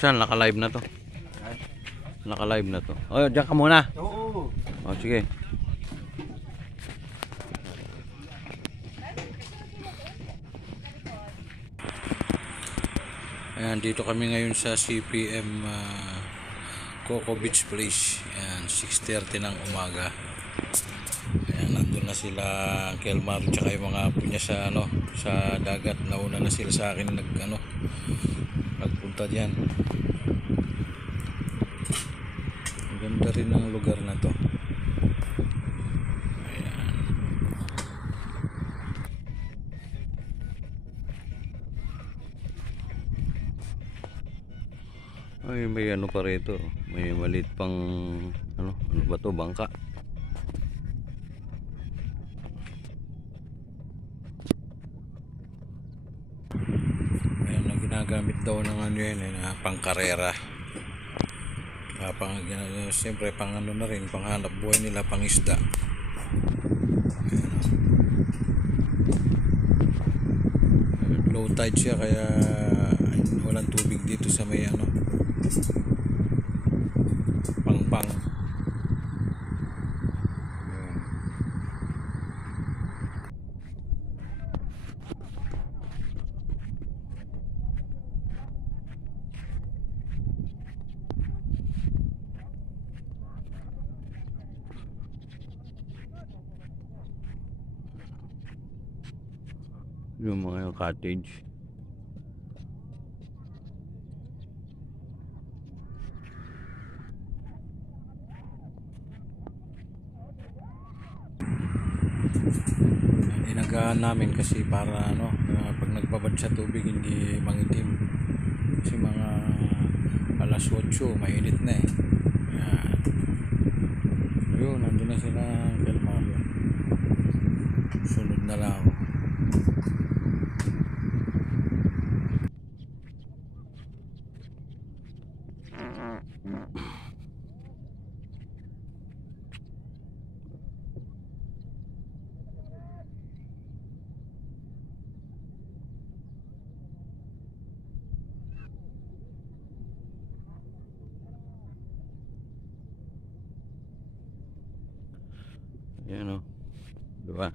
Saan? Naka-live na to. Naka-live na to. Oh, diyan ka muna. Oo. Oh, sige. Ayan, dito kami ngayon sa CPM Coco Beach Place. Ayan, 6:30 ng umaga. Ayan, nandun na sila Kelmar tsaka yung mga apo niya sa sa dagat. Nauna na sila sa akin nagpunta diyan. Ang ganda rin ng lugar na to. Ayan. Ay, may pa rito. May maliit pang ano ba to, bangka. Ayan, na ginagamit daw ng pangkarera. Siyempre pang na rin, panghanap buhay nila, pang isda. Low tide siya kaya walang tubig dito sa may pang yung mga cottage. Inagaan namin kasi para pag nagbabad sa tubig hindi mangitim kasi mga alas 8 mainit na Ayan. Ayun, nandun na sila Kelmar. Sunod na lang ako. Ayan o, diba?